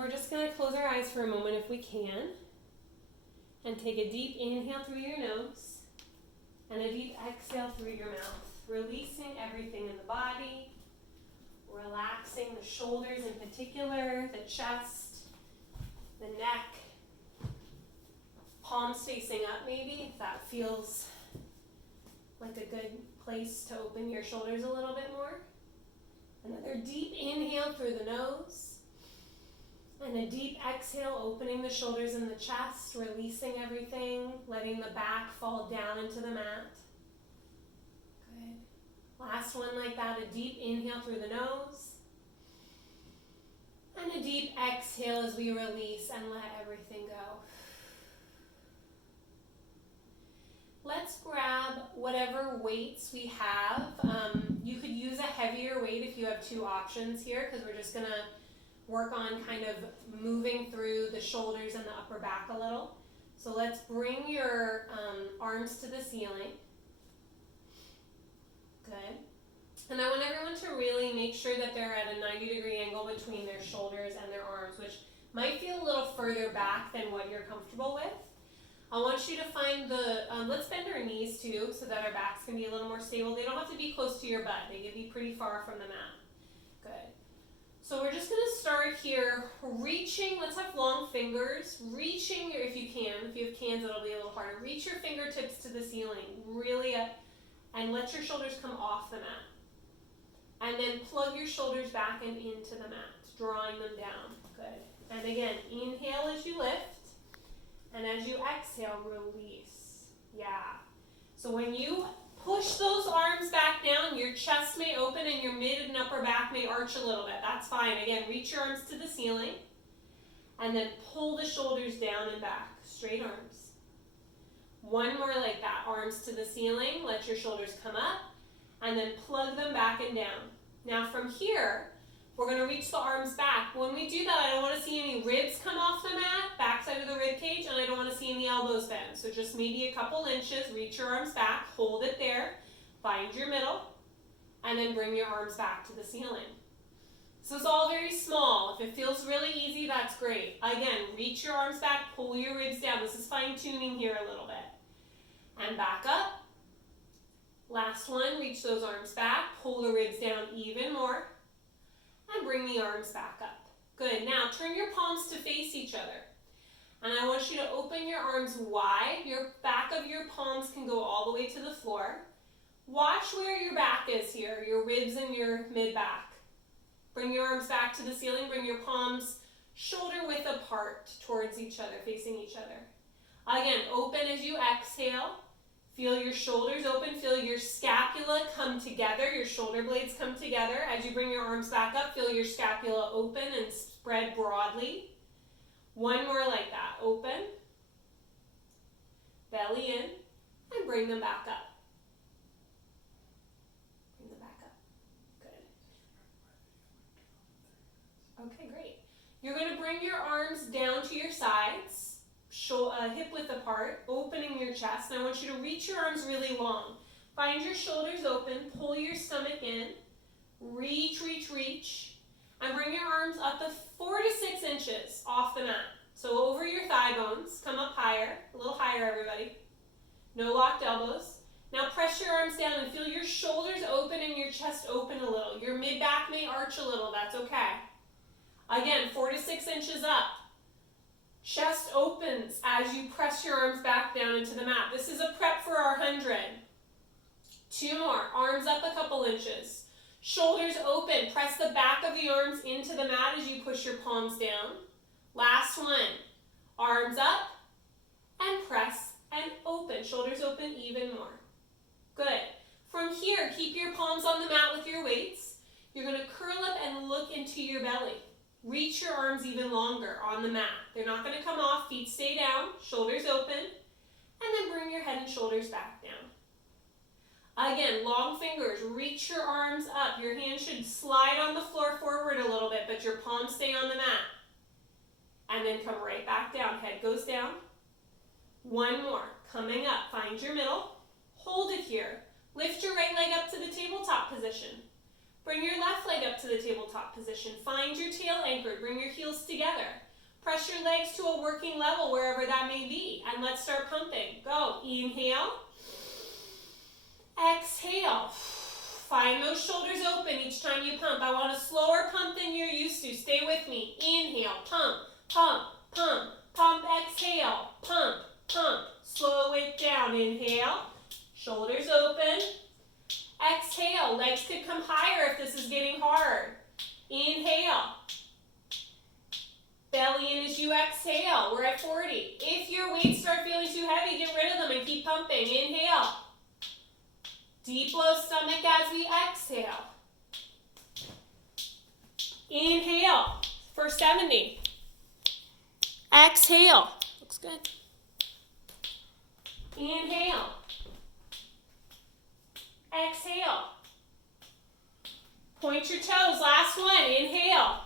we're just going to close our eyes for a moment if we can. And take a deep inhale through your nose. And a deep exhale through your mouth. Releasing everything in the body. Relaxing the shoulders in particular, the chest, the neck. Palms facing up maybe, if that feels like a good place to open your shoulders a little bit more. Another deep inhale through the nose. And a deep exhale, opening the shoulders and the chest, releasing everything, letting the back fall down into the mat. Good. Last one like that, a deep inhale through the nose. And a deep exhale as we release and let everything go. Let's grab whatever weights we have. You could use a heavier weight if you have two options here, because we're just going to work on kind of moving through the shoulders and the upper back a little. So let's bring your arms to the ceiling. Good. And I want everyone to really make sure that they're at a 90-degree angle between their shoulders and their arms, which might feel a little further back than what you're comfortable with. I want you to find the, let's bend our knees too so that our backs can be a little more stable. They don't have to be close to your butt. They can be pretty far from the mat. Good. So we're just going to start here reaching, let's have long fingers, reaching, if you have cans it'll be a little harder. Reach your fingertips to the ceiling, really up, and let your shoulders come off the mat. And then plug your shoulders back and into the mat, drawing them down. Good. And again, inhale as you lift. And as you exhale, release. Yeah. So when you push those arms back down, your chest may open and your mid and upper back may arch a little bit. That's fine. Again, reach your arms to the ceiling. And then pull the shoulders down and back. Straight arms. One more like that. Arms to the ceiling. Let your shoulders come up. And then plug them back and down. Now from here, we're going to reach the arms back. When we do that, I don't want to see any ribs come off the mat, backside of the rib cage, and I don't want to see any elbows bend. So just maybe a couple inches, reach your arms back, hold it there, find your middle, and then bring your arms back to the ceiling. So it's all very small. If it feels really easy, that's great. Again, reach your arms back, pull your ribs down. This is fine-tuning here a little bit. And back up. Last one, reach those arms back, pull the ribs down even more. And bring the arms back up. Good. Now turn your palms to face each other. And I want you to open your arms wide. Your back of your palms can go all the way to the floor. Watch where your back is here, your ribs and your mid-back. Bring your arms back to the ceiling. Bring your palms shoulder width apart towards each other, facing each other. Again, open as you exhale. Feel your shoulders open, feel your scapula come together, your shoulder blades come together. As you bring your arms back up, feel your scapula open and spread broadly. One more like that. Open, belly in, and bring them back up. Bring them back up. Good. Okay, great. You're going to bring your arms down to your sides. Hip width apart, opening your chest. And I want you to reach your arms really long. Find your shoulders open, pull your stomach in, reach, reach, reach, and bring your arms up to 4 to 6 inches off the mat. So over your thigh bones, come up higher, a little higher everybody. No locked elbows. Now press your arms down and feel your shoulders open and your chest open a little. Your mid-back may arch a little, that's okay. Again, 4 to 6 inches up. Chest opens as you press your arms back down into the mat. This is a prep for our 100. 2 more. Arms up a couple inches. Shoulders open. Press the back of the arms into the mat as you push your palms down. Last one. Arms up and press and open. Shoulders open even more. Good. From here, keep your palms on the mat with your weights. You're going to curl up and look into your belly. Reach your arms even longer on the mat. They're not going to come off. Feet stay down. Shoulders open. And then bring your head and shoulders back down. Again, long fingers. Reach your arms up. Your hands should slide on the floor forward a little bit, but your palms stay on the mat. And then come right back down. Head goes down. One more. Coming up. Find your middle. Hold it here. Lift your right leg up to the tabletop position. Bring your left leg up to the tabletop position. Find your tail anchored. Bring your heels together. Press your legs to a working level wherever that may be. And let's start pumping. Go. Inhale. Exhale. Find those shoulders open each time you pump. I want a slower pump than you're used to. Stay with me. Inhale. Pump, pump, pump. Pump, exhale. Pump, pump. Slow it down. Inhale. Shoulders open. Exhale. Legs could come higher if this is getting hard. Inhale. Belly in as you exhale. We're at 40. If your weights start feeling too heavy, get rid of them and keep pumping. Inhale. Deep low stomach as we exhale. Inhale for 70. Exhale. Looks good. Inhale. Exhale. Point your toes. Last one. Inhale.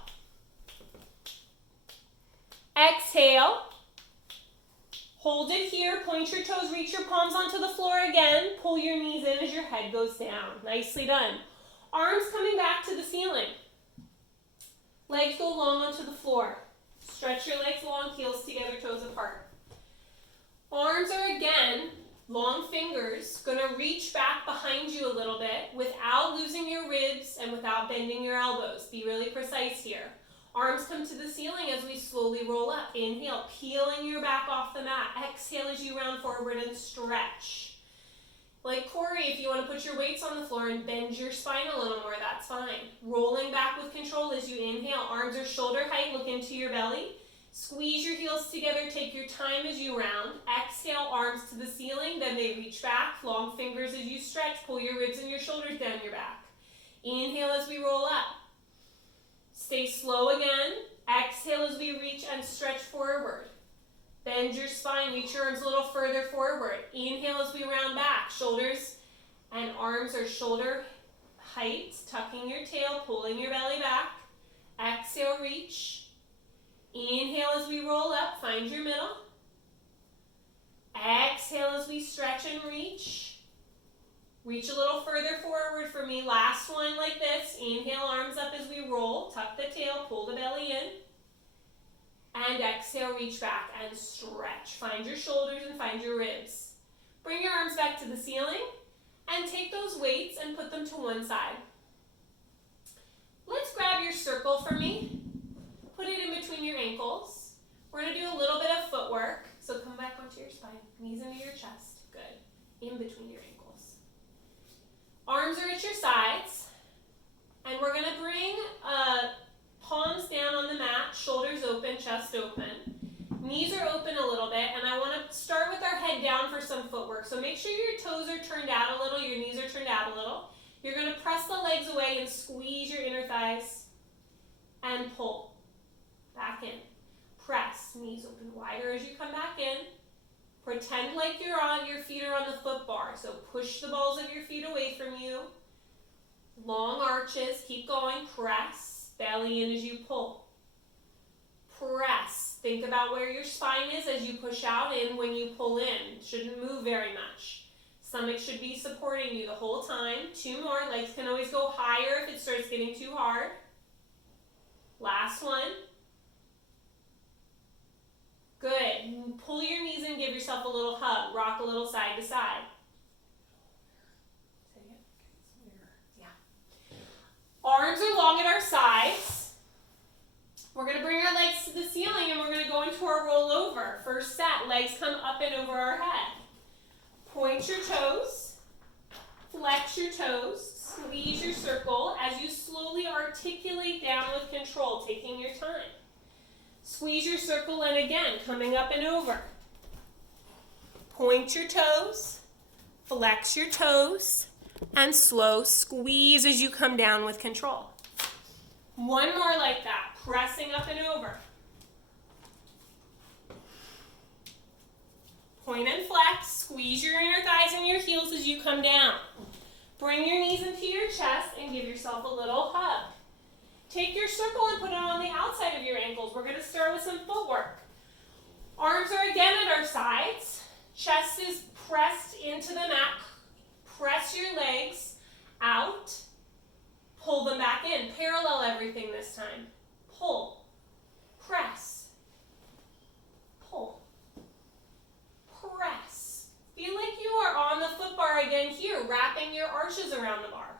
Exhale. Hold it here. Point your toes. Reach your palms onto the floor again. Pull your knees in as your head goes down. Nicely done. Arms coming back to the ceiling. Legs go long onto the floor. Stretch your legs long, heels together, toes apart. Arms are again, long fingers, going to reach back behind you a little bit without losing your ribs and without bending your elbows. Be really precise here. Arms come to the ceiling as we slowly roll up. Inhale, peeling your back off the mat. Exhale as you round forward and stretch. Like Corey, if you want to put your weights on the floor and bend your spine a little more, that's fine. Rolling back with control as you inhale. Arms are shoulder height, look into your belly. Squeeze your heels together, take your time as you round. Exhale, arms to the ceiling, then they reach back. Long fingers as you stretch, pull your ribs and your shoulders down your back. Inhale as we roll up. Stay slow again. Exhale as we reach and stretch forward. Bend your spine, reach your arms a little further forward. Inhale as we round back. Shoulders and arms are shoulder height. Tucking your tail, pulling your belly back. Exhale, reach. Inhale as we roll up, find your middle. Exhale as we stretch and reach. Reach a little further forward for me. Last one like this. Inhale, arms up as we roll. Tuck the tail, pull the belly in. And exhale, reach back and stretch. Find your shoulders and find your ribs. Bring your arms back to the ceiling and take those weights and put them to one side. Let's grab your circle for me. Put it in between your ankles. We're going to do a little bit of footwork. So come back onto your spine, knees into your chest. Good. In between your ankles. Arms are at your sides. And we're going to bring palms down on the mat, shoulders open, chest open. Knees are open a little bit, and I want to start with our head down for some footwork. So make sure your toes are turned out a little, your knees are turned out a little. You're going to press the legs away and squeeze your inner thighs and pull. Back in. Press, knees open wider as you come back in. Pretend like your feet are on the foot bar. So push the balls of your feet away from you. Long arches, keep going, press. Belly in as you pull. Press. Think about where your spine is as you push out in when you pull in. Shouldn't move very much. Stomach should be supporting you the whole time. 2 more. Legs can always go higher if it starts getting too hard. Last one. Good. Pull your knees in, give yourself a little hug. Rock a little side to side. Arms are long at our sides. We're going to bring our legs to the ceiling and we're going to go into our rollover. First set, legs come up and over our head. Point your toes, flex your toes, squeeze your circle as you slowly articulate down with control, taking your time. Squeeze your circle in again, coming up and over. Point your toes, flex your toes, and slow squeeze as you come down with control. One more like that, pressing up and over. Point and flex, squeeze your inner thighs and your heels as you come down. Bring your knees into your chest and give yourself a little hug. Take your circle and put it on the outside of your ankles. We're going to start with some footwork. Arms are again at our sides. Chest is pressed into the mat. Press your legs out. Pull them wrapping your arches around the bar.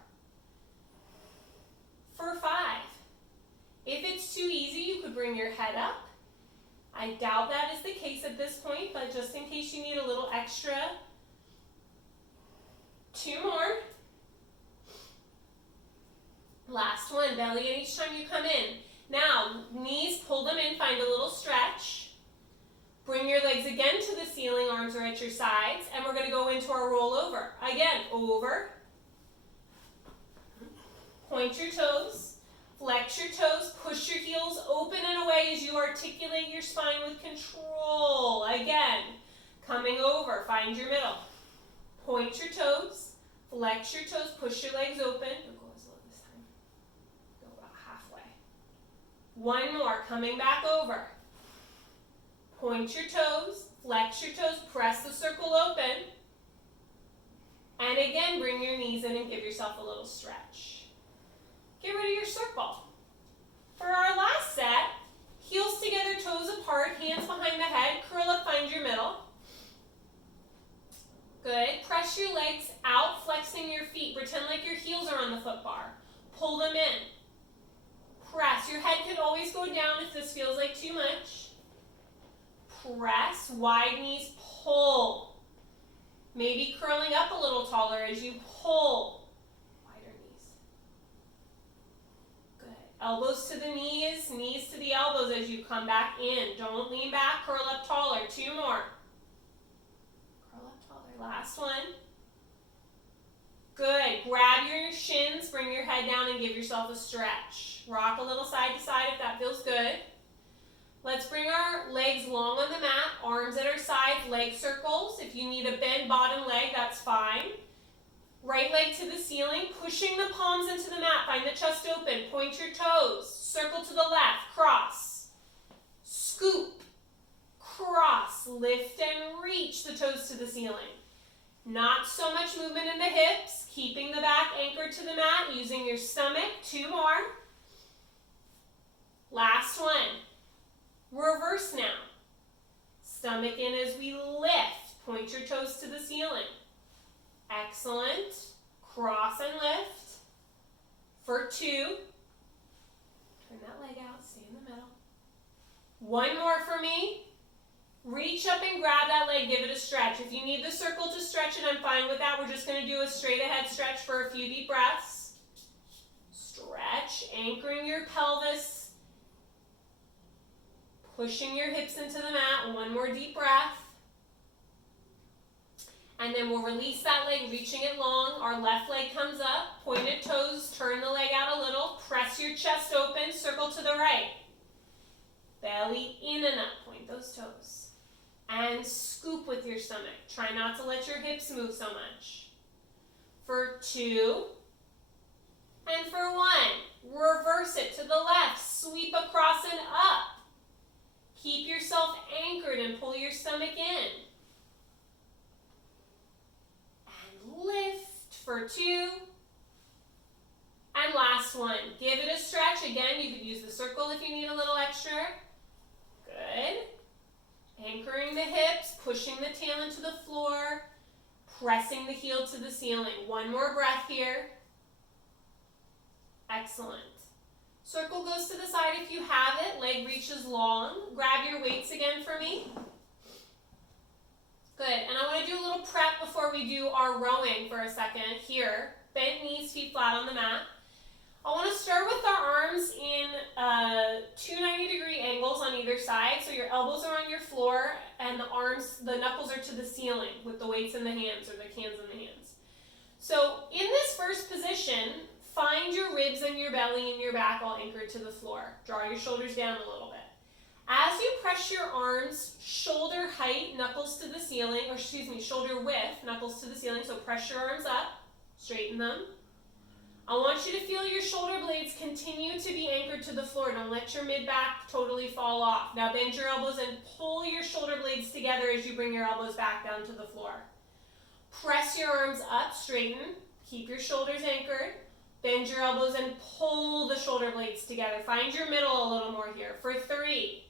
For 5. If it's too easy, you could bring your head up. I doubt that is the case at this point, but just in case you need a little extra, 2 more. Last one, belly in each time you come in. Now, knees, pull them in, find a little stretch. Bring your legs again to the ceiling, arms are at your sides, and we're going to go into our rollover. Again, over. Point your toes, flex your toes, push your heels open and away as you articulate your spine with control. Again, coming over, find your middle. Point your toes, flex your toes, push your legs open. Don't go as low this time. Go about halfway. One more, coming back over. Point your toes, flex your toes, press the circle open. And again, bring your knees in and give yourself a little stretch. Get rid of your circle. For our last set, heels together, toes apart, hands behind the head, curl up, find your middle. Good. Press your legs out, flexing your feet. Pretend like your heels are on the foot bar. Pull them in. Press. Your head could always go down if this feels like too much. Press, wide knees, pull. Maybe curling up a little taller as you pull. Wider knees. Good. Elbows to the knees, knees to the elbows as you come back in. Don't lean back, curl up taller. 2 more. Curl up taller. Last one. Good. Grab your shins, bring your head down and give yourself a stretch. Rock a little side to side if that feels good. Let's bring our legs long on the mat, arms at our sides, leg circles. If you need a bent bottom leg, that's fine. Right leg to the ceiling, pushing the palms into the mat. Find the chest open, point your toes, circle to the left, cross, scoop, cross, lift and reach the toes to the ceiling. Not so much movement in the hips, keeping the back anchored to the mat, using your stomach. 2 more. Last one. Reverse now. Stomach in as we lift. Point your toes to the ceiling. Excellent. Cross and lift. For 2. Turn that leg out. Stay in the middle. 1 more for me. Reach up and grab that leg. Give it a stretch. If you need the circle to stretch it, I'm fine with that. We're just going to do a straight ahead stretch for a few deep breaths. Stretch. Anchoring your pelvis. Pushing your hips into the mat. 1 more deep breath. And then we'll release that leg, reaching it long. Our left leg comes up. Pointed toes, turn the leg out a little. Press your chest open, circle to the right. Belly in and up, point those toes. And scoop with your stomach. Try not to let your hips move so much. For 2. And for 1. Reverse it to the left. Sweep across and up. Keep yourself anchored and pull your stomach in. And lift for 2. And last one. Give it a stretch. Again, you could use the circle if you need a little extra. Good. Anchoring the hips, pushing the tail into the floor, pressing the heel to the ceiling. 1 more breath here. Excellent. Circle goes to the side if you have it. Leg reaches long. Grab your weights again for me. Good. And I want to do a little prep before we do our rowing for a second here. Bent knees, feet flat on the mat. I want to start with our arms in 2 90-degree angles on either side. So your elbows are on your floor and the knuckles are to the ceiling with the weights in the hands or the cans in the hands. So in this first position, find your ribs and your belly and your back all anchored to the floor. Draw your shoulders down a little bit. As you press your arms, shoulder height, knuckles to the ceiling, or excuse me, shoulder width, knuckles to the ceiling. So press your arms up, straighten them. I want you to feel your shoulder blades continue to be anchored to the floor. Don't let your mid-back totally fall off. Now bend your elbows and pull your shoulder blades together as you bring your elbows back down to the floor. Press your arms up, straighten, keep your shoulders anchored. Bend your elbows and pull the shoulder blades together. Find your middle a little more here. For 3.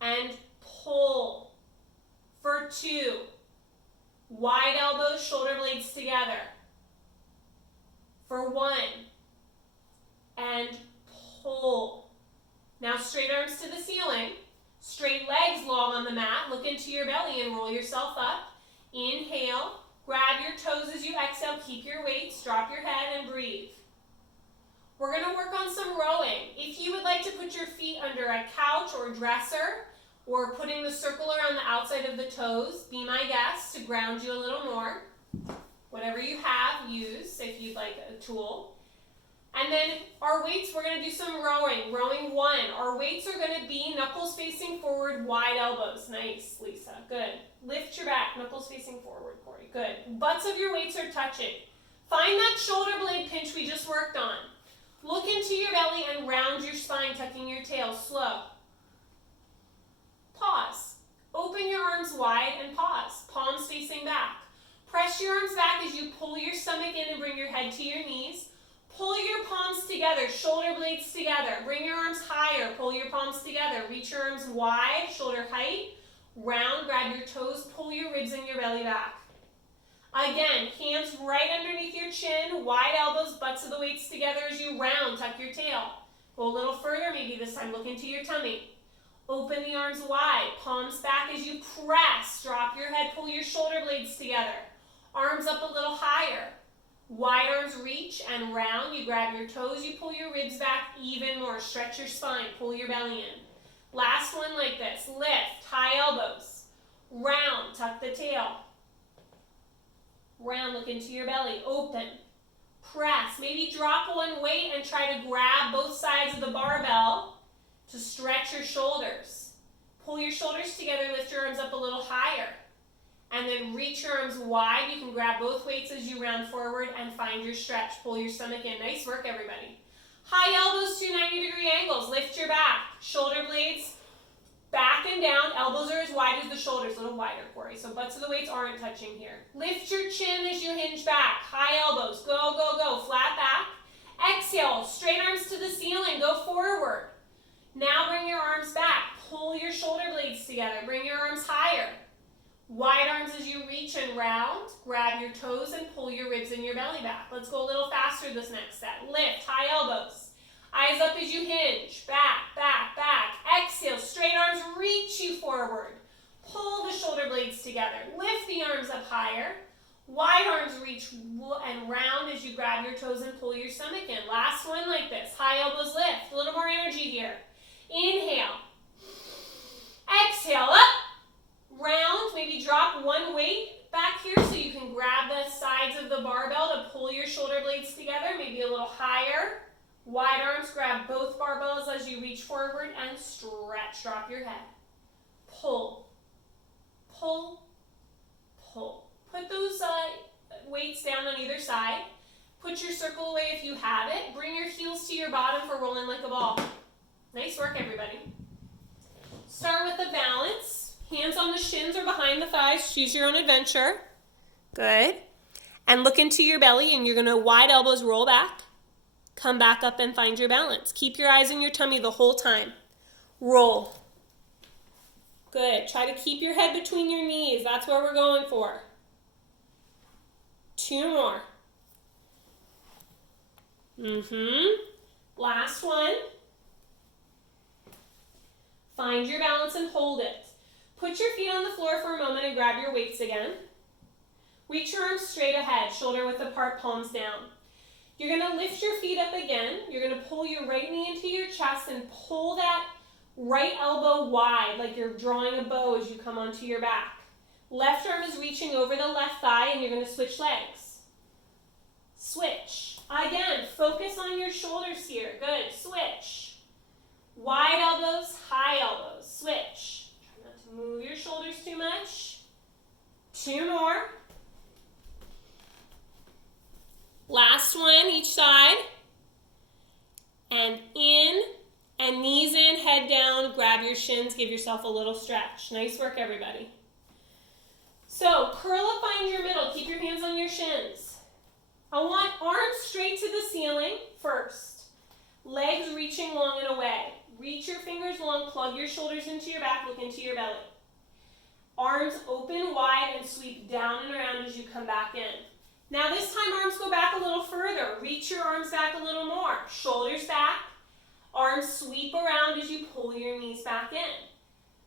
And pull. For 2. Wide elbows, shoulder blades together. For 1. And pull. Now straight arms to the ceiling. Straight legs long on the mat. Look into your belly and roll yourself up. Inhale. Grab your toes as you exhale. Keep your weights. Drop your head and breathe. We're going to work on some rowing. If you would like to put your feet under a couch or dresser, or putting the circle around the outside of the toes, be my guest to ground you a little more. Whatever you have, use if you'd like a tool. And then our weights, we're going to do some rowing. Rowing 1. Our weights are going to be knuckles facing forward, wide elbows. Nice, Lisa. Good. Lift your back, knuckles facing forward, Corey. Good. Butts of your weights are touching. Find that shoulder blade pinch we just worked on. Look into your belly and round your spine, tucking your tail. Slow. Pause. Open your arms wide and pause. Palms facing back. Press your arms back as you pull your stomach in and bring your head to your knees. Pull your palms together, shoulder blades together. Bring your arms higher, pull your palms together. Reach your arms wide, shoulder height. Round, grab your toes, pull your ribs and your belly back. Again, hands right underneath your chin, wide elbows, butts of the weights together as you round, tuck your tail. Go a little further, maybe this time look into your tummy. Open the arms wide, palms back as you press. Drop your head, pull your shoulder blades together. Arms up a little higher. Wide arms reach and round. You grab your toes, you pull your ribs back even more. Stretch your spine, pull your belly in. Last one like this. Lift, high elbows. Round, tuck the tail. Round, look into your belly. Open. Press. Maybe drop one weight and try to grab both sides of the barbell to stretch your shoulders. Pull your shoulders together, lift your arms up a little higher. And then reach your arms wide. You can grab both weights as you round forward and find your stretch. Pull your stomach in. Nice work, everybody. High elbows to 90-degree angles. Lift your back. Shoulder blades back and down. Elbows are as wide as the shoulders. A little wider, Corey. So butts of the weights aren't touching here. Lift your chin as you hinge back. High elbows. Go, go, go. Flat back. Exhale. Straight arms to the ceiling. Go forward. Now bring your arms back. Pull your shoulder blades together. Bring your arms higher. Wide arms as you reach and round. Grab your toes and pull your ribs and your belly back. Let's go a little faster this next set. Lift, high elbows. Eyes up as you hinge. Back, back, back. Exhale, straight arms reach you forward. Pull the shoulder blades together. Lift the arms up higher. Wide arms reach and round as you grab your toes and pull your stomach in. Last one like this. High elbows lift. A little more energy here. Inhale. Exhale, up. Round, maybe drop one weight back here so you can grab the sides of the barbell to pull your shoulder blades together, maybe a little higher. Wide arms, grab both barbells as you reach forward and stretch. Drop your head. Pull, pull, pull. Put those weights down on either side. Put your circle away if you have it. Bring your heels to your bottom for rolling like a ball. Nice work, everybody. Start with a balance. Hands on the shins or behind the thighs. Choose your own adventure. Good. And look into your belly, and you're going to wide elbows roll back. Come back up and find your balance. Keep your eyes in your tummy the whole time. Roll. Good. Try to keep your head between your knees. That's where we're going for. 2 more. Last one. Find your balance and hold it. Put your feet on the floor for a moment and grab your weights again. Reach your arms straight ahead, shoulder width apart, palms down. You're going to lift your feet up again. You're going to pull your right knee into your chest and pull that right elbow wide like you're drawing a bow as you come onto your back. Left arm is reaching over the left thigh and you're going to switch legs. Switch. Again, focus on your shoulders here. Good. Switch. Wide elbows, high elbows. Switch. Move your shoulders too much. 2 more. Last one, each side. And in, and knees in, head down, grab your shins, give yourself a little stretch. Nice work, everybody. So, curl up, find your middle. Keep your hands on your shins. I want arms straight to the ceiling first. Legs reaching long and away. Reach your fingers long, plug your shoulders into your back, look into your belly. Arms open wide and sweep down and around as you come back in. Now this time arms go back a little further. Reach your arms back a little more. Shoulders back. Arms sweep around as you pull your knees back in.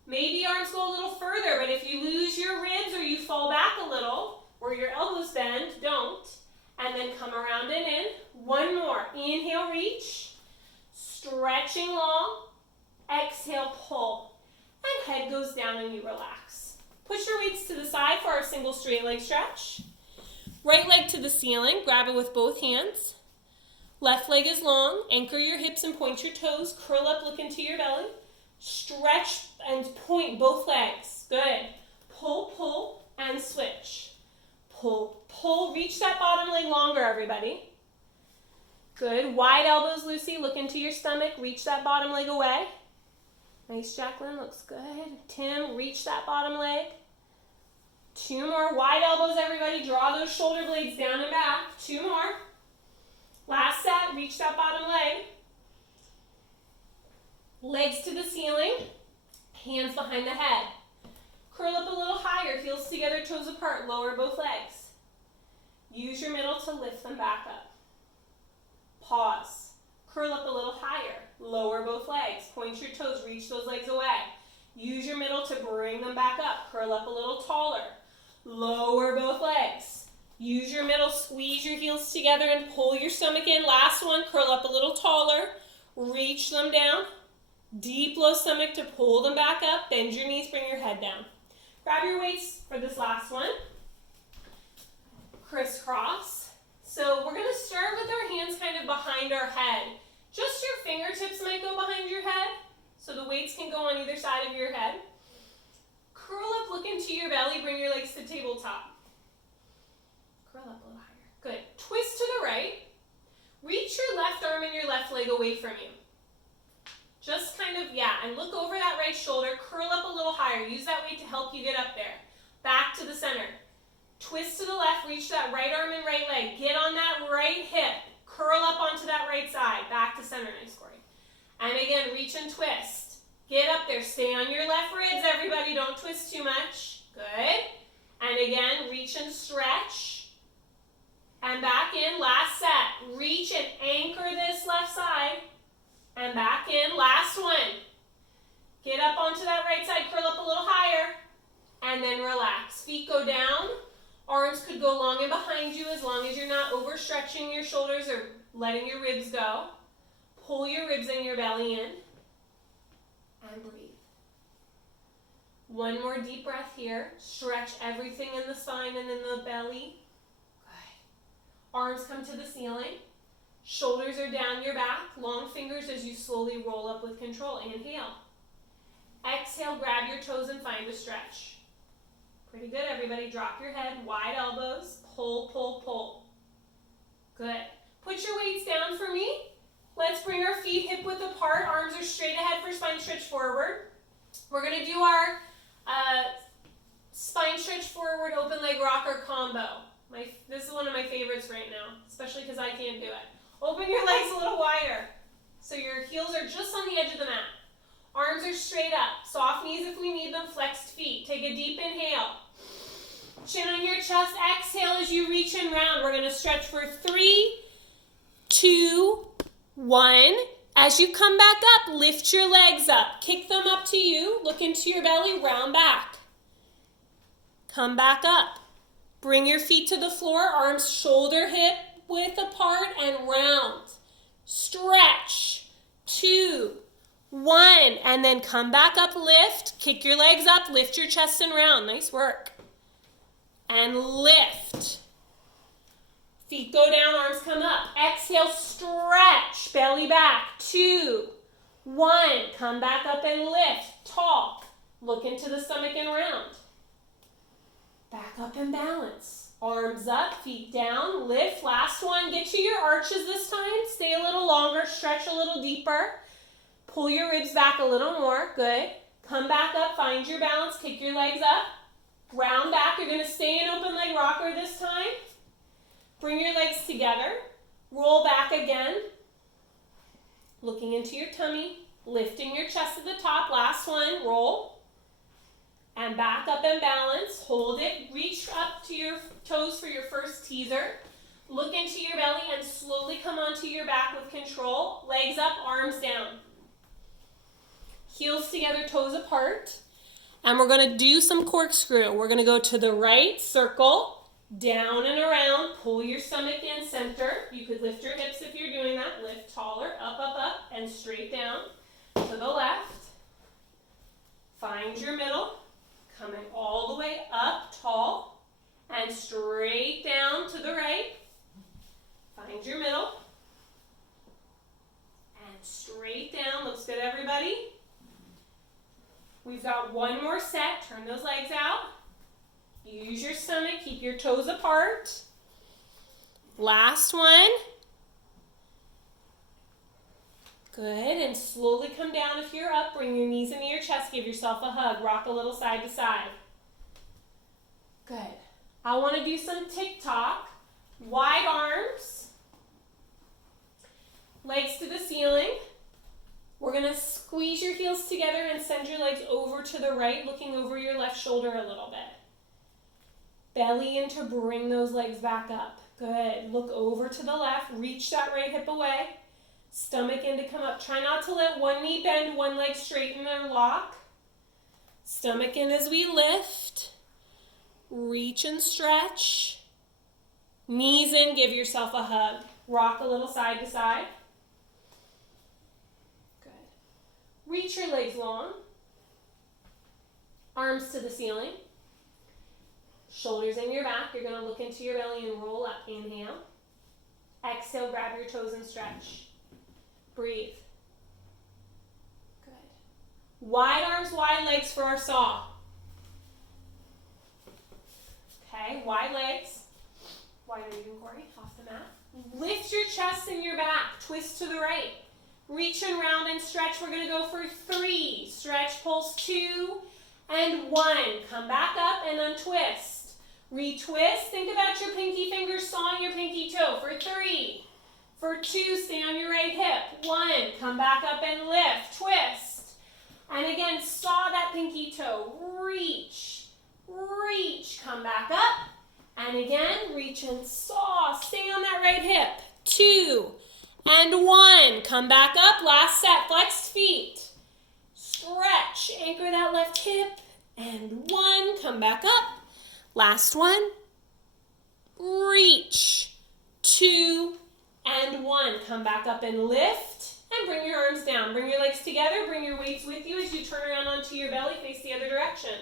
Maybe arms go a little further, but if you lose your ribs or you fall back a little, or your elbows bend, don't. And then come around and in. One more. Inhale, reach. Stretching long. Exhale, pull. And head goes down and you relax. Push your weights to the side for our single straight leg stretch. Right leg to the ceiling. Grab it with both hands. Left leg is long. Anchor your hips and point your toes. Curl up, look into your belly. Stretch and point both legs. Good. Pull, pull, and switch. Pull, pull. Reach that bottom leg longer, everybody. Good. Wide elbows, Lucy. Look into your stomach. Reach that bottom leg away. Nice, Jacqueline. Looks good. Tim, reach that bottom leg. Two more. Wide elbows, everybody. Draw those shoulder blades down and back. Two more. Last set. Reach that bottom leg. Legs to the ceiling. Hands behind the head. Curl up a little higher. Heels together, toes apart. Lower both legs. Use your middle to lift them back up. Pause. Curl up a little higher. Lower both legs. Point your toes. Reach those legs away. Use your middle to bring them back up. Curl up a little taller. Lower both legs. Use your middle. Squeeze your heels together and pull your stomach in. Last one. Curl up a little taller. Reach them down. Deep low stomach to pull them back up. Bend your knees. Bring your head down. Grab your weights for this last one. Crisscross. So we're going to start with our hands kind of behind our head. Just your fingertips might go behind your head, so the weights can go on either side of your head. Curl up, look into your belly, bring your legs to tabletop. Curl up a little higher. Good. Twist to the right. Reach your left arm and your left leg away from you. Just kind of, and look over that right shoulder. Curl up a little higher. Use that weight to help you get up there. Back to the center. Twist to the left, reach that right arm and right leg. Get on that right hip. Curl up onto that right side. Back to center, nice, Corey. And again, reach and twist. Get up there. Stay on your left ribs, everybody. Don't twist too much. Good. And again, reach and stretch. And back in. Last set. Reach and anchor this left side. And back in. Last one. Get up onto that right side. Curl up a little higher. And then relax. Feet go down. Arms could go long and behind you as long as you're not overstretching your shoulders or letting your ribs go. Pull your ribs and your belly in. And breathe. One more deep breath here. Stretch everything in the spine and in the belly. Good. Arms come to the ceiling. Shoulders are down your back. Long fingers as you slowly roll up with control. Inhale. Exhale, grab your toes and find a stretch. Pretty good, everybody. Drop your head, wide elbows, pull, pull, pull. Good. Put your weights down for me. Let's bring our feet hip width apart. Arms are straight ahead for spine stretch forward. We're going to do our spine stretch forward open leg rocker combo. This is one of my favorites right now, especially because I can't do it. Open your legs a little wider so your heels are just on the edge of the mat. Arms are straight up. Soft knees if we need them. Flexed feet. Take a deep inhale. Chin on your chest. Exhale as you reach and round. We're going to stretch for 3, 2, 1. As you come back up, lift your legs up. Kick them up to you. Look into your belly. Round back. Come back up. Bring your feet to the floor. Arms shoulder hip width apart and round. Stretch. 2, 1, and then come back up, lift, kick your legs up, lift your chest and round. Nice work. And lift. Feet go down, arms come up. Exhale, stretch, belly back. 2, 1, come back up and lift. Tall. Look into the stomach and round. Back up and balance. Arms up, feet down, lift. Last one. Get to your arches this time. Stay a little longer, stretch a little deeper. Pull your ribs back a little more. Good. Come back up. Find your balance. Kick your legs up. Round back. You're going to stay in open leg rocker this time. Bring your legs together. Roll back again. Looking into your tummy. Lifting your chest at the top. Last one. Roll. and back up and balance. Hold it. Reach up to your toes for your first teaser. Look into your belly and slowly come onto your back with control. Legs up, arms down. Heels together, toes apart. And we're going to do some corkscrew. We're going to go to the right, circle, down and around. Pull your stomach in, center. You could lift your hips if you're doing that. Lift taller, up, up, up, and straight down. To the left. Find your middle. Coming all the way up, tall, and straight down to the right. Find your middle. And straight down. Looks good, everybody? We've got one more set. Turn those legs out. Use your stomach. Keep your toes apart. Last one. Good. And slowly come down if you're up. Bring your knees into your chest. Give yourself a hug. Rock a little side to side. Good. I want to do some tick-tock. Wide arms. Legs to the ceiling. We're going to squeeze your heels together and send your legs over to the right, looking over your left shoulder a little bit. Belly in to bring those legs back up. Good. Look over to the left. Reach that right hip away. Stomach in to come up. Try not to let one knee bend, one leg straighten or lock. Stomach in as we lift. Reach and stretch. Knees in, give yourself a hug. Rock a little side to side. Good. Reach your legs long. Arms to the ceiling. Shoulders in your back. You're going to look into your belly and roll up. Inhale. Exhale, grab your toes and stretch. Breathe. Good. Wide arms, wide legs for our saw. Okay, wide legs. Wider even, Corey, off the mat. Lift your chest and your back. Twist to the right. Reach and round and stretch. We're going to go for 3. Stretch, pulse, 2 and 1. Come back up and untwist. Retwist. Think about your pinky finger sawing your pinky toe. For 3. For 2, stay on your right hip. 1, come back up and lift. Twist. And again, saw that pinky toe. Reach. Reach. Come back up. And again, reach and saw. Stay on that right hip. 2 and 1. Come back up. Last set. Flexed feet. Stretch. Anchor that left hip. And 1. Come back up. Last one. Reach. 2 and 1. Come back up and lift. And bring your arms down. Bring your legs together. Bring your weights with you as you turn around onto your belly. Face the other direction.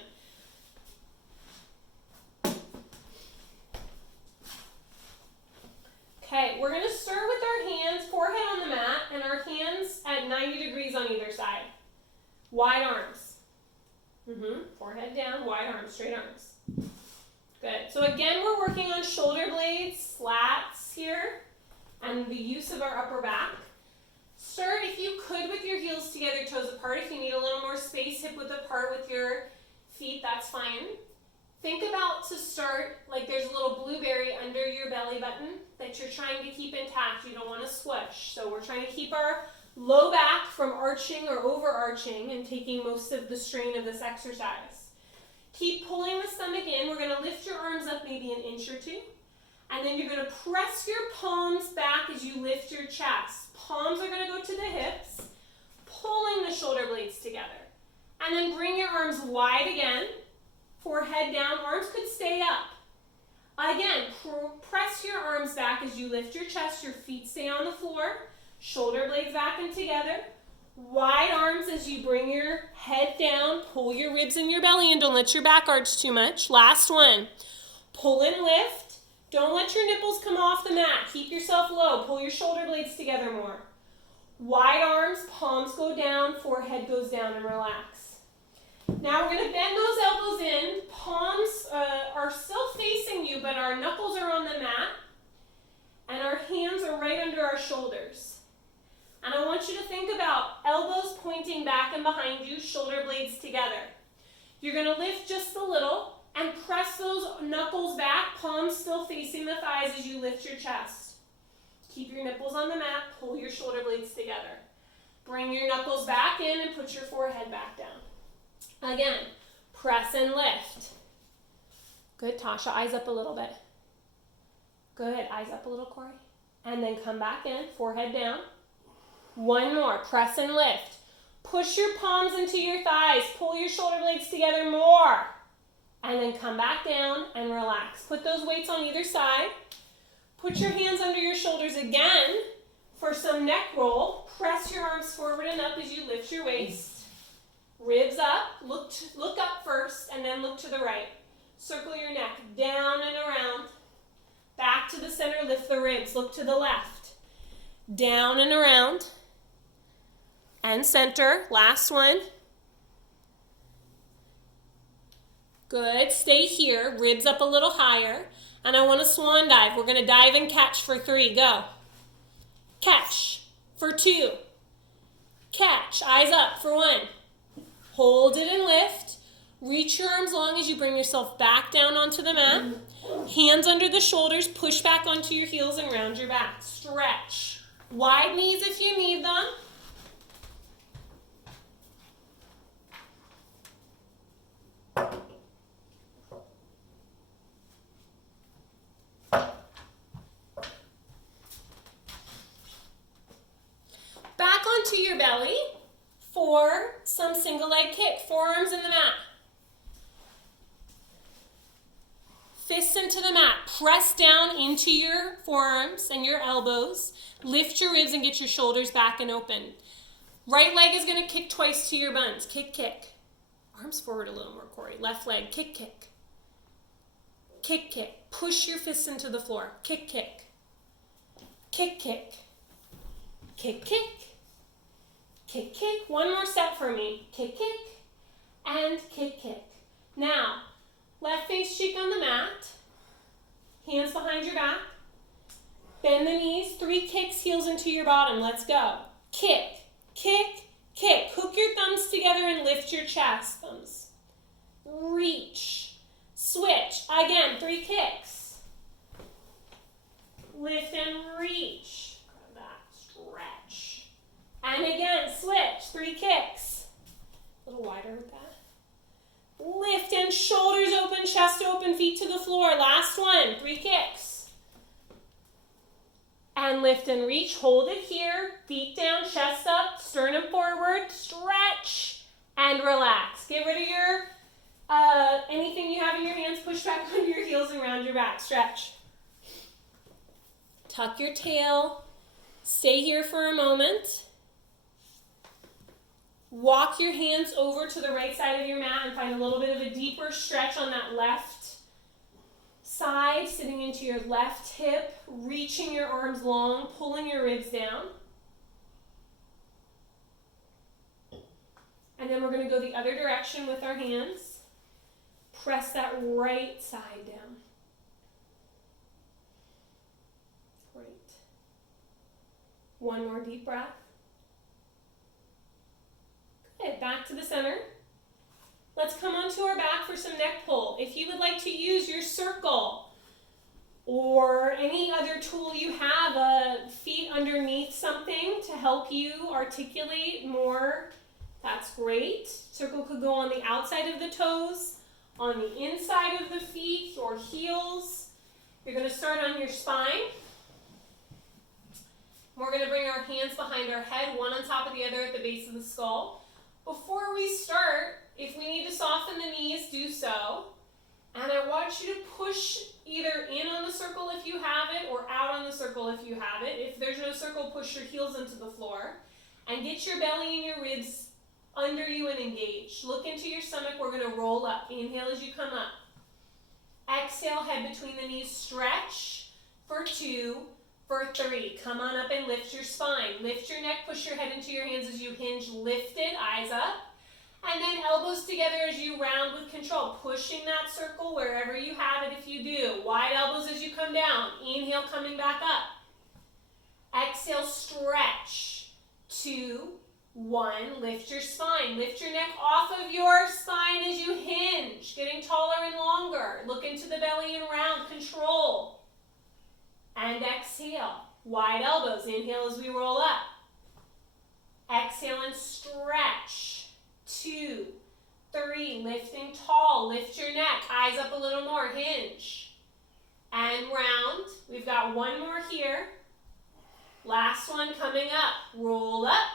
Okay, we're going to start with our hands, forehead on the mat, and our hands at 90 degrees on either side. Wide arms. Forehead down, wide arms, straight arms. Good. So again, we're working on shoulder blades, slats here, and the use of our upper back. Start, if you could, with your heels together, toes apart. If you need a little more space, hip width apart with your feet, that's fine. Think about to start, like there's a little blueberry under your belly button that you're trying to keep intact. You don't want to squish. So we're trying to keep our low back from arching or overarching and taking most of the strain of this exercise. Keep pulling the stomach in. We're going to lift your arms up maybe an inch or 2. And then you're going to press your palms back as you lift your chest. Palms are going to go to the hips, pulling the shoulder blades together. And then bring your arms wide again. Forehead down, arms could stay up. Again, press your arms back as you lift your chest, your feet stay on the floor, shoulder blades back and together. Wide arms as you bring your head down, pull your ribs and your belly in, don't let your back arch too much. Last one, pull and lift. Don't let your nipples come off the mat, keep yourself low, pull your shoulder blades together more. Wide arms, palms go down, forehead goes down and relax. Now we're going to bend those elbows in. Palms are still facing you, but our knuckles are on the mat. And our hands are right under our shoulders. And I want you to think about elbows pointing back and behind you, shoulder blades together. You're going to lift just a little and press those knuckles back, palms still facing the thighs as you lift your chest. Keep your nipples on the mat, pull your shoulder blades together. Bring your knuckles back in and put your forehead back down. Again, Press and lift. Good, Tasha, eyes up a little bit. Good, eyes up a little, Corey. And then come back in, forehead down. One more, press and lift. Push your palms into your thighs, pull your shoulder blades together more. And then come back down and relax. Put those weights on either side. Put your hands under your shoulders again for some neck roll. Press your arms forward and up as you lift your waist. Ribs up, look up first and then look to the right. Circle your neck down and around. Back to the center, lift the ribs, look to the left. Down and around. And center, last one. Good, stay here, ribs up a little higher. And I want a swan dive. We're gonna dive and catch for 3, go. Catch for 2. Catch, eyes up for 1. Hold it and lift. Reach your arms long as you bring yourself back down onto the mat. Hands under the shoulders, push back onto your heels and round your back. Stretch. Wide knees if you need them. Back onto your belly for some single leg kick. Forearms in the mat. Fists into the mat. Press down into your forearms and your elbows. Lift your ribs and get your shoulders back and open. Right leg is going to kick twice to your buns. Kick, kick. Arms forward a little more, Corey. Left leg, kick, kick. Kick, kick. Push your fists into the floor. Kick, kick. Kick, kick. Kick, kick. Kick, kick. One more set for me. Kick, kick. And kick, kick. Now, left face cheek on the mat. Hands behind your back. Bend the knees. 3 kicks, heels into your bottom. Let's go. Kick, kick, kick. Hook your thumbs together and lift your chest. Thumbs. Reach. Switch. Again, 3 kicks. Lift and reach. Grab that. Stretch. And again, switch. 3 kicks. A little wider with that. Lift and shoulders open, chest open, feet to the floor. Last one. 3 kicks. And lift and reach. Hold it here. Feet down, chest up, sternum forward. Stretch and relax. Get rid of your anything you have in your hands. Push back under your heels and round your back. Stretch. Tuck your tail. Stay here for a moment. Walk your hands over to the right side of your mat and find a little bit of a deeper stretch on that left side, sitting into your left hip, reaching your arms long, pulling your ribs down. And then we're going to go the other direction with our hands. Press that right side down. Great. One more deep breath. Good. Back to the center. Let's come onto our back for some neck pull. If you would like to use your circle or any other tool you have, feet underneath something to help you articulate more, that's great. Circle could go on the outside of the toes, on the inside of the feet or heels. You're going to start on your spine. We're going to bring our hands behind our head, one on top of the other at the base of the skull. Before we start, if we need to soften the knees, do so. And I want you to push either in on the circle if you have it or out on the circle if you have it. If there's no circle, push your heels into the floor. And get your belly and your ribs under you and engaged. Look into your stomach. We're going to roll up. Inhale as you come up. Exhale, head between the knees. Stretch for 2, for 3. Come on up and lift your spine. Lift your neck. Push your head into your hands as you hinge. Lift it. Eyes up. And then elbows together as you round with control. Pushing that circle wherever you have it if you do. Wide elbows as you come down. Inhale, coming back up. Exhale, stretch. 2, 1. Lift your spine. Lift your neck off of your spine as you hinge. Getting taller and longer. Look into the belly and round. Control. And exhale. Wide elbows. Inhale as we roll up. Exhale and stretch. 2, 3, lifting tall, lift your neck, eyes up a little more, hinge. And round. We've got one more here. Last one coming up. Roll up.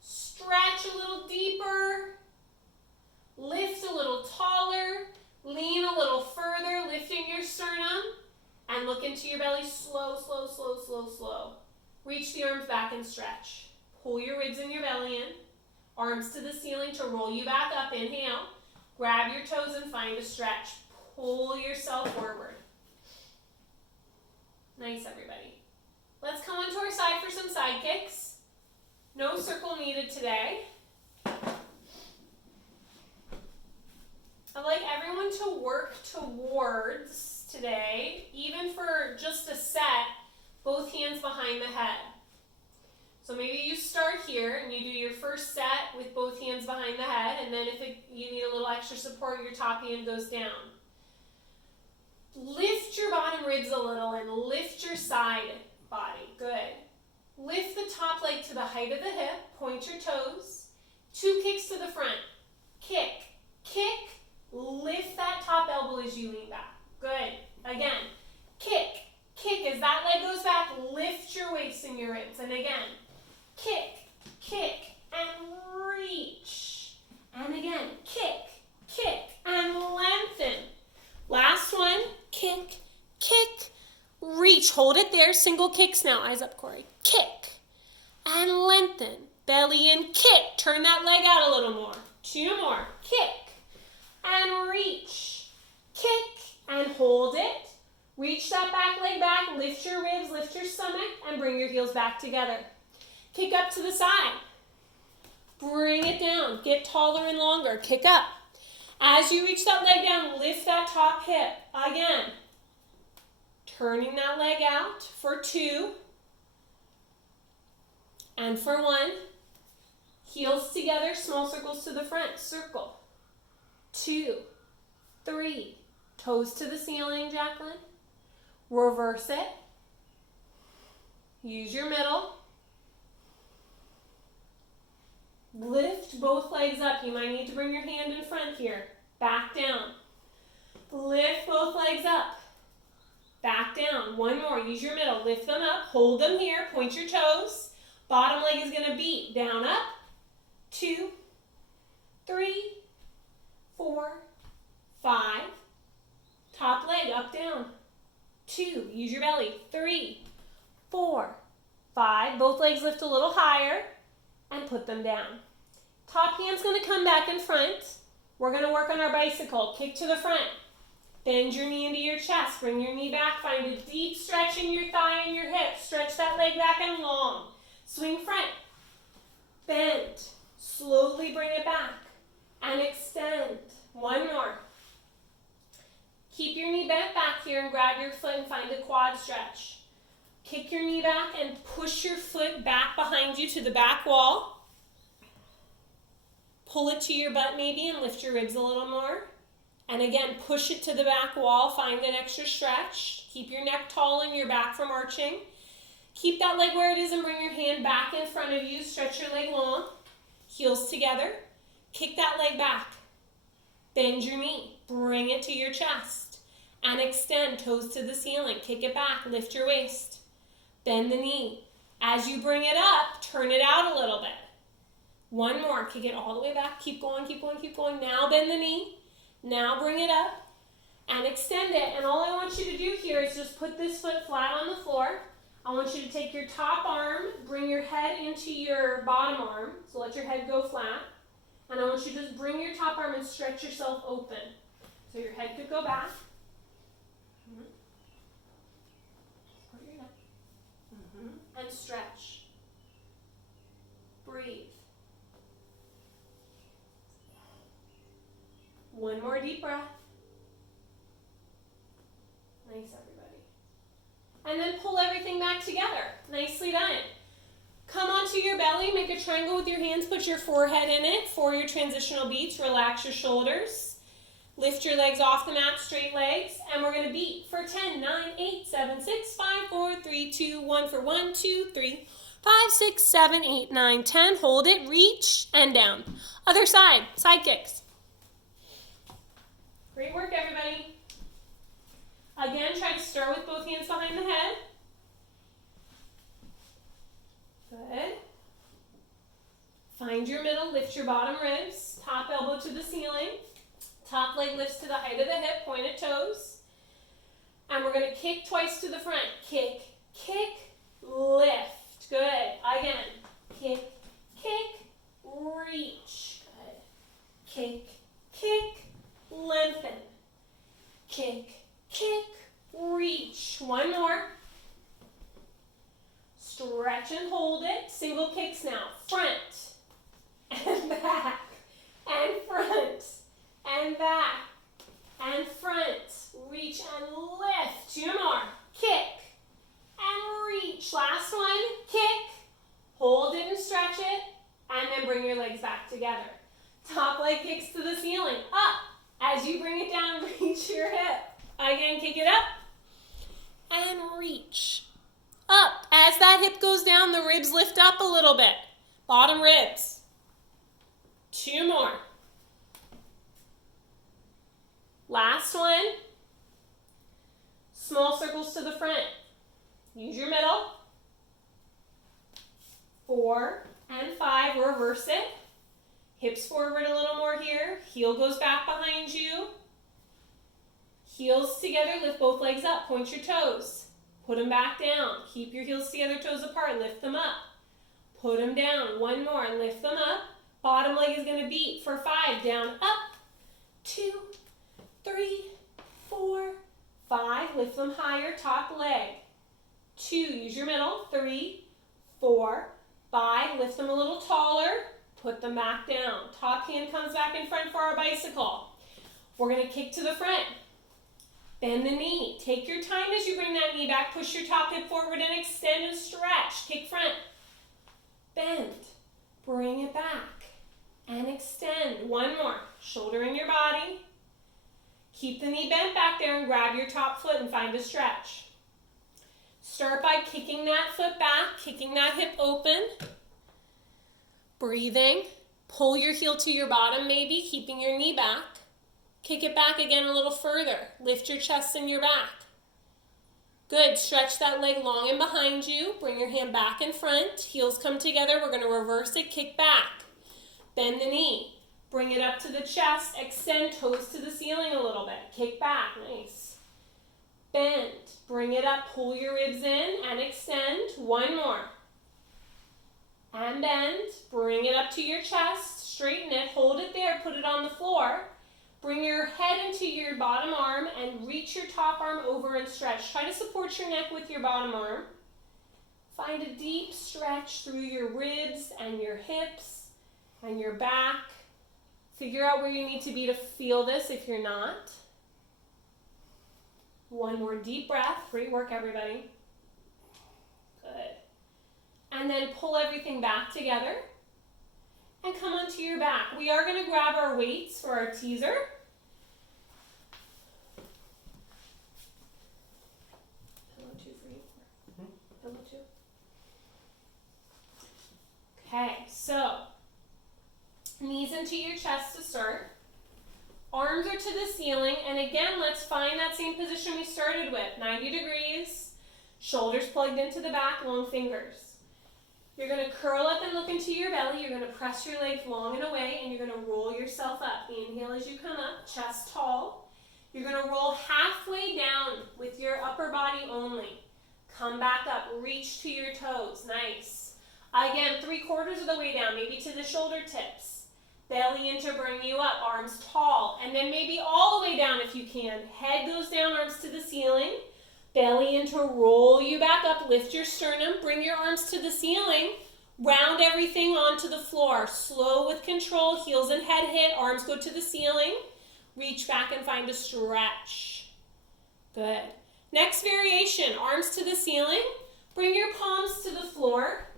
Stretch a little deeper. Lift a little taller. Lean a little further, lifting your sternum. And look into your belly. Slow, slow, slow, slow, slow. Reach the arms back and stretch. Pull your ribs and your belly in. Arms to the ceiling to roll you back up. Inhale. Grab your toes and find a stretch. Pull yourself forward. Nice, everybody. Let's come onto our side for some side kicks. No circle needed today. I'd like everyone to work towards today, even for just a set, both hands behind the head. So maybe you start here and you do your first set with both hands behind the head, and then if you need a little extra support, your top hand goes down. Lift your bottom ribs a little and lift your side body. Good. Lift the top leg to the height of the hip. Point your toes. 2 kicks to the front. Kick, kick. Lift that top elbow as you lean back. Good. Again. Kick, kick. As that leg goes back, lift your waist and your ribs. And again. Kick, kick, and reach. And again. Kick, kick, and lengthen. Last one. Kick, kick, reach. Hold it there. Single kicks now. Eyes up, Corey. Kick and lengthen. Belly in, kick. Turn that leg out a little more. 2 more. Kick and reach. Kick and hold it. Reach that back leg back. Lift your ribs, lift your stomach, and bring your heels back together. Kick up to the side. Bring it down. Get taller and longer. Kick up. As you reach that leg down, lift that top hip. Again. Turning that leg out for 2. And for 1. Heels together, small circles to the front. Circle. 2, 3. Toes to the ceiling, Jacqueline. Reverse it. Use your middle. Lift both legs up. You might need to bring your hand in front here. Back down. Lift both legs up. Back down. 1 more. Use your middle. Lift them up. Hold them here. Point your toes. Bottom leg is going to beat. Down, up. 2, 3, 4, 5. Top leg up, down. 2. Use your belly. 3, 4, 5. Both legs lift a little higher. And put them down. Top hand's going to come back in front. We're going to work on our bicycle. Kick to the front. Bend your knee into your chest. Bring your knee back. Find a deep stretch in your thigh and your hip. Stretch that leg back and long. Swing front. Bend. Slowly bring it back. And extend. 1 more. Keep your knee bent back here and grab your foot and find a quad stretch. Kick your knee back and push your foot back behind you to the back wall. Pull it to your butt maybe and lift your ribs a little more. And again, push it to the back wall. Find an extra stretch. Keep your neck tall and your back from arching. Keep that leg where it is and bring your hand back in front of you. Stretch your leg long. Heels together. Kick that leg back. Bend your knee. Bring it to your chest. And extend, toes to the ceiling. Kick it back. Lift your waist. Bend the knee. As you bring it up, turn it out a little bit. 1 more. Kick it all the way back. Keep going, keep going, keep going. Now bend the knee. Now bring it up and extend it. And all I want you to do here is just put this foot flat on the floor. I want you to take your top arm, bring your head into your bottom arm. So let your head go flat. And I want you to just bring your top arm and stretch yourself open. So your head could go back. And stretch. Breathe. 1 more deep breath. Nice, everybody. And then pull everything back together. Nicely done. Come onto your belly, make a triangle with your hands, put your forehead in it for your transitional beats. Relax your shoulders. Lift your legs off the mat, straight legs, and we're going to beat for 10, 9, 8, 7, 6, 5, 4, 3, 2, 1 for 1, 2, 3, 5, 6, 7, 8, 9, 10. Hold it, reach, and down. Other side, side kicks. Great work, everybody. Again, try to start with both hands behind the head. Good. Find your middle, lift your bottom ribs, top elbow to the ceiling, top leg lifts to the height of the hip, pointed toes. And we're going to kick twice to the front. Kick, kick, lift. Good. Again. Kick, kick, reach. Good. Kick, kick, lengthen. Kick, kick, reach. One more. Stretch and hold it. Single kicks now. Front and back and front and back and front. Reach and lift. Two more. Kick and reach. Last one. Kick. Hold it and stretch it. And then bring your legs back together. Top leg kicks to the ceiling. Up. As you bring it down, reach your hip. Again, kick it up. And reach. Up. As that hip goes down, the ribs lift up a little bit. Bottom ribs. Two more. Last one. Small circles to the front. Use your middle. 4 and 5. Reverse it. Hips forward a little more here. Heel goes back behind you. Heels together. Lift both legs up. Point your toes. Put them back down. Keep your heels together, toes apart. Lift them up. Put them down. One more. Lift them up. Bottom leg is going to beat for 5. Down, up. 2, 3, 4, 5. Lift them higher. Top leg. 2. Use your middle. 3, 4, 5. Lift them a little taller. Put them back down. Top hand comes back in front for our bicycle. We're going to kick to the front. Bend the knee. Take your time as you bring that knee back. Push your top hip forward and extend and stretch. Kick front. Bend. Bring it back. And extend. One more. Shoulder in your body. Keep the knee bent back there and grab your top foot and find a stretch. Start by kicking that foot back, kicking that hip open. Breathing. Pull your heel to your bottom maybe, keeping your knee back. Kick it back again a little further. Lift your chest and your back. Good. Stretch that leg long and behind you. Bring your hand back in front. Heels come together. We're going to reverse it. Kick back. Bend the knee. Bring it up to the chest. Extend toes to the ceiling a little bit. Kick back. Nice. Bend. Bring it up. Pull your ribs in and extend. One more. And bend. Bring it up to your chest. Straighten it. Hold it there. Put it on the floor. Bring your head into your bottom arm and reach your top arm over and stretch. Try to support your neck with your bottom arm. Find a deep stretch through your ribs and your hips and your back. Figure out where you need to be to feel this if you're not. One more deep breath. Great work, everybody. Good. And then pull everything back together. And come onto your back. We are going to grab our weights for our teaser. Pillow 2 for you. Pillow 2. Okay, so knees into your chest to start. Arms are to the ceiling. And again, let's find that same position we started with. 90 degrees. Shoulders plugged into the back, long fingers. You're going to curl up and look into your belly. You're going to press your legs long and away, and you're going to roll yourself up. Inhale as you come up, chest tall. You're going to roll halfway down with your upper body only. Come back up, reach to your toes. Nice. Again, 3/4 of the way down, maybe to the shoulder tips. Belly in to bring you up, arms tall, and then maybe all the way down if you can. Head goes down, arms to the ceiling. Belly in to roll you back up, lift your sternum, bring your arms to the ceiling, round everything onto the floor. Slow with control, heels and head hit, arms go to the ceiling. Reach back and find a stretch. Good. Next variation, arms to the ceiling. Bring your palms to the floor,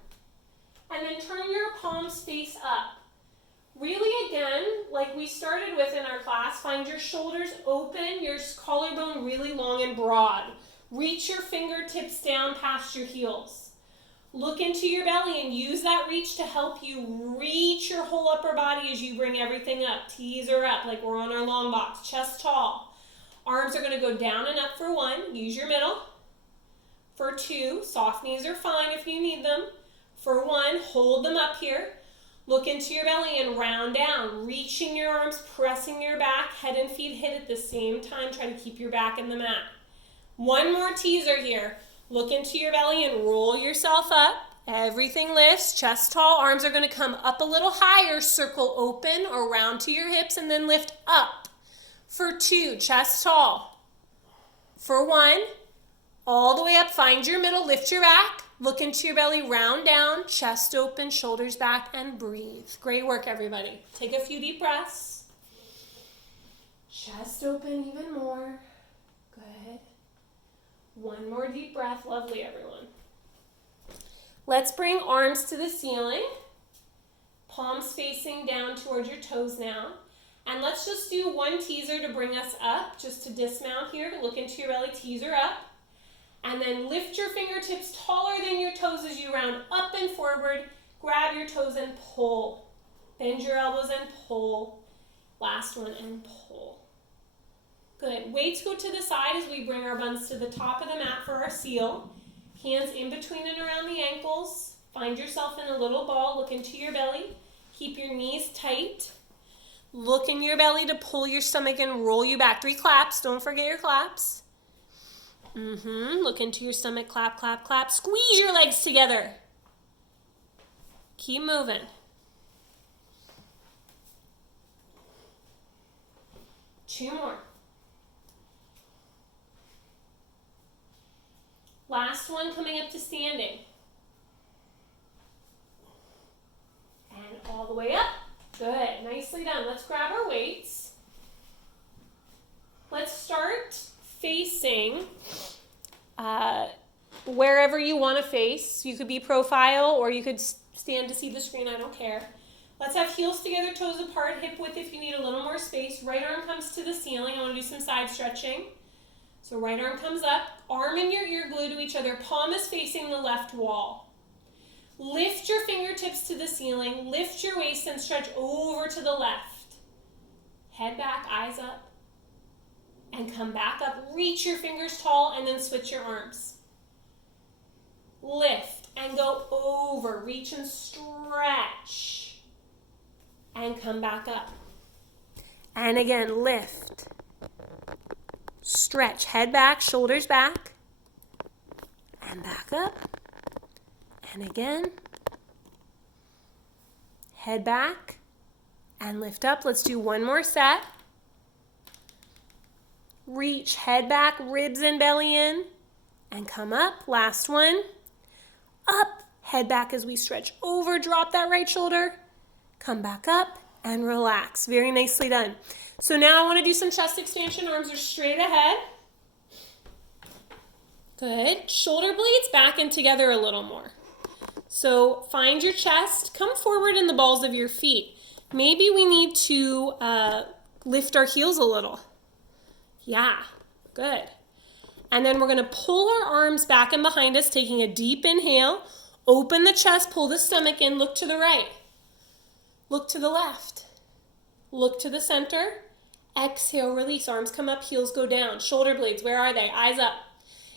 and then turn your palms face up. Really, again, like we started with in our class, find your shoulders open, your collarbone really long and broad. Reach your fingertips down past your heels. Look into your belly and use that reach to help you reach your whole upper body as you bring everything up. Teaser up like we're on our long box. Chest tall. Arms are going to go down and up for 1. Use your middle. For 2, soft knees are fine if you need them. For 1, hold them up here. Look into your belly and round down. Reaching your arms, pressing your back. Head and feet hit at the same time. Try to keep your back in the mat. 1 more teaser here. Look into your belly and roll yourself up. Everything lifts, chest tall. Arms are going to come up a little higher. Circle open or round to your hips and then lift up. For 2, chest tall. For 1, all the way up. Find your middle, lift your back. Look into your belly, round down, chest open, shoulders back, and breathe. Great work, everybody. Take a few deep breaths. Chest open even more. Good. 1 more deep breath. Lovely, everyone. Let's bring arms to the ceiling. Palms facing down towards your toes now. And let's just do 1 teaser to bring us up, just to dismount here. Look into your belly, teaser up. And then lift your fingertips taller than your toes as you round up and forward. Grab your toes and pull. Bend your elbows and pull. Last one and pull. Good. Weights go to the side as we bring our buns to the top of the mat for our seal. Hands in between and around the ankles. Find yourself in a little ball. Look into your belly. Keep your knees tight. Look in your belly to pull your stomach and roll you back. 3 claps. Don't forget your claps. Look into your stomach. Clap, clap, clap. Squeeze your legs together. Keep moving. Two more. Last one, coming up to standing. And all the way up. Good, nicely done. Let's grab our weights. Let's start facing wherever you want to face. You could be profile or you could stand to see the screen, I don't care. Let's have heels together, toes apart, hip width if you need a little more space. Right arm comes to the ceiling. I want to do some side stretching. So right arm comes up, arm and your ear glued to each other, palm is facing the left wall. Lift your fingertips to the ceiling, lift your waist and stretch over to the left. Head back, eyes up, and come back up. Reach your fingers tall and then switch your arms. Lift and go over, reach and stretch, and come back up. And again, lift. Stretch, head back, shoulders back, and back up. And again, head back and lift up. Let's do 1 more set. Reach, head back, ribs and belly in, and come up. Last one. Up, head back as we stretch over, drop that right shoulder, come back up, and relax. Very nicely done. So now I want to do some chest expansion. Arms are straight ahead. Good. Shoulder blades back and together a little more. So find your chest. Come forward in the balls of your feet. Maybe we need to lift our heels a little. Yeah, good. And then we're going to pull our arms back and behind us, taking a deep inhale. Open the chest, pull the stomach in, look to the right. Look to the left. Look to the center. Exhale, release. Arms come up, heels go down. Shoulder blades, where are they? Eyes up.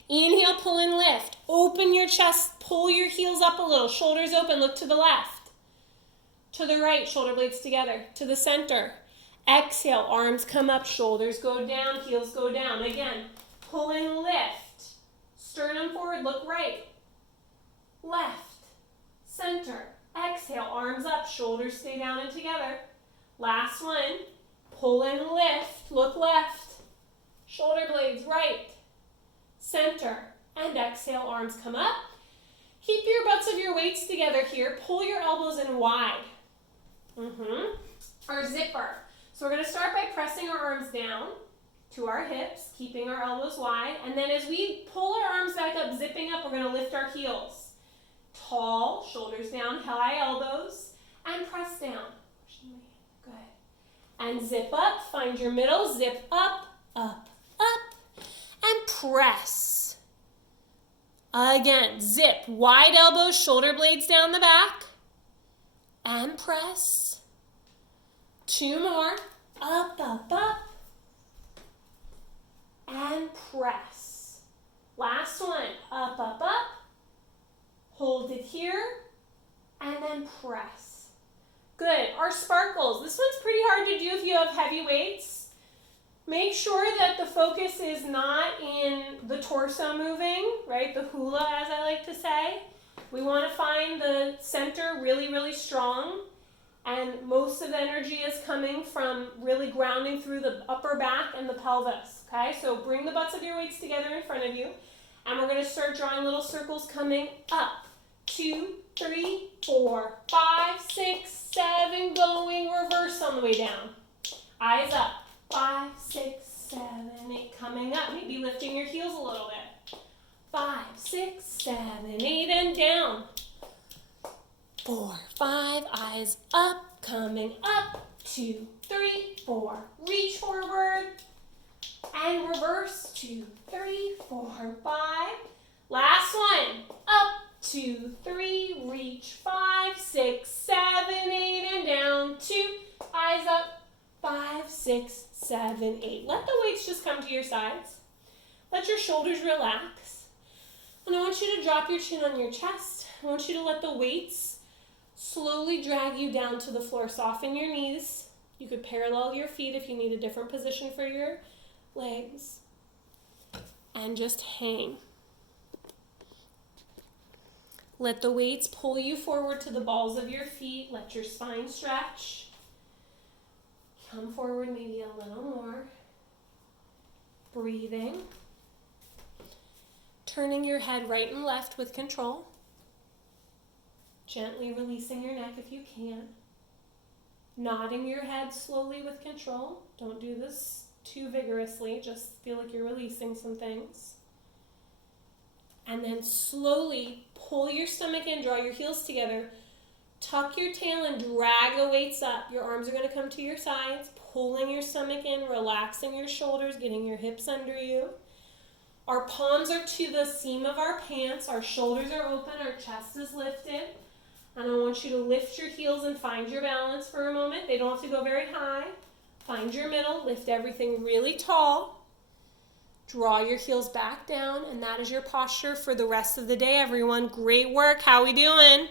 Inhale, pull and lift. Open your chest, pull your heels up a little. Shoulders open, look to the left. To the right, shoulder blades together. To the center. Exhale, arms come up, shoulders go down, heels go down. Again, pull and lift. Sternum forward, look right. Left. Center. Exhale, arms up, shoulders stay down and together. Last one. Pull and lift, look left. Shoulder blades right. Center. And exhale, arms come up. Keep your butts of your weights together here. Pull your elbows in wide. Our zipper. So we're going to start by pressing our arms down to our hips, keeping our elbows wide. And then as we pull our arms back up, zipping up, we're going to lift our heels. Tall, shoulders down, high elbows, and press down. Good. And zip up, find your middle, zip up, up, up, and press. Again, zip, wide elbows, shoulder blades down the back, and press. 2 more, up, up, up, and press. Last one, up, up, up, hold it here, and then press. Good, our sparkles. This one's pretty hard to do if you have heavy weights. Make sure that the focus is not in the torso moving, right? The hula, as I like to say. We want to find the center really, really strong. And most of the energy is coming from really grounding through the upper back and the pelvis, okay? So bring the butts of your weights together in front of you. And we're going to start drawing little circles coming up. 2, 3, 4, 5, 6, 7, going reverse on the way down. Eyes up. 5, 6, 7, 8, coming up. Maybe lifting your heels a little bit. 5, 6, 7, 8, and down. 4, 5, eyes up, coming up. 2, 3, 4, reach forward. And reverse. 2, 3, 4, 5. Last one. Up, 2, 3, reach. 5, 6, 7, 8, and down. 2, eyes up. 5, 6, 7, 8. Let the weights just come to your sides. Let your shoulders relax. And I want you to drop your chin on your chest. I want you to let the weights slowly drag you down to the floor. Soften your knees. You could parallel your feet if you need a different position for your legs. And just hang. Let the weights pull you forward to the balls of your feet. Let your spine stretch. Come forward maybe a little more. Breathing. Turning your head right and left with control. Gently releasing your neck if you can. Nodding your head slowly with control. Don't do this too vigorously. Just feel like you're releasing some things. And then slowly pull your stomach in, draw your heels together. Tuck your tail and drag the weights up. Your arms are going to come to your sides, pulling your stomach in, relaxing your shoulders, getting your hips under you. Our palms are to the seam of our pants. Our shoulders are open. Our chest is lifted. And I want you to lift your heels and find your balance for a moment. They don't have to go very high. Find your middle. Lift everything really tall. Draw your heels back down. And that is your posture for the rest of the day, everyone. Great work. How we doing?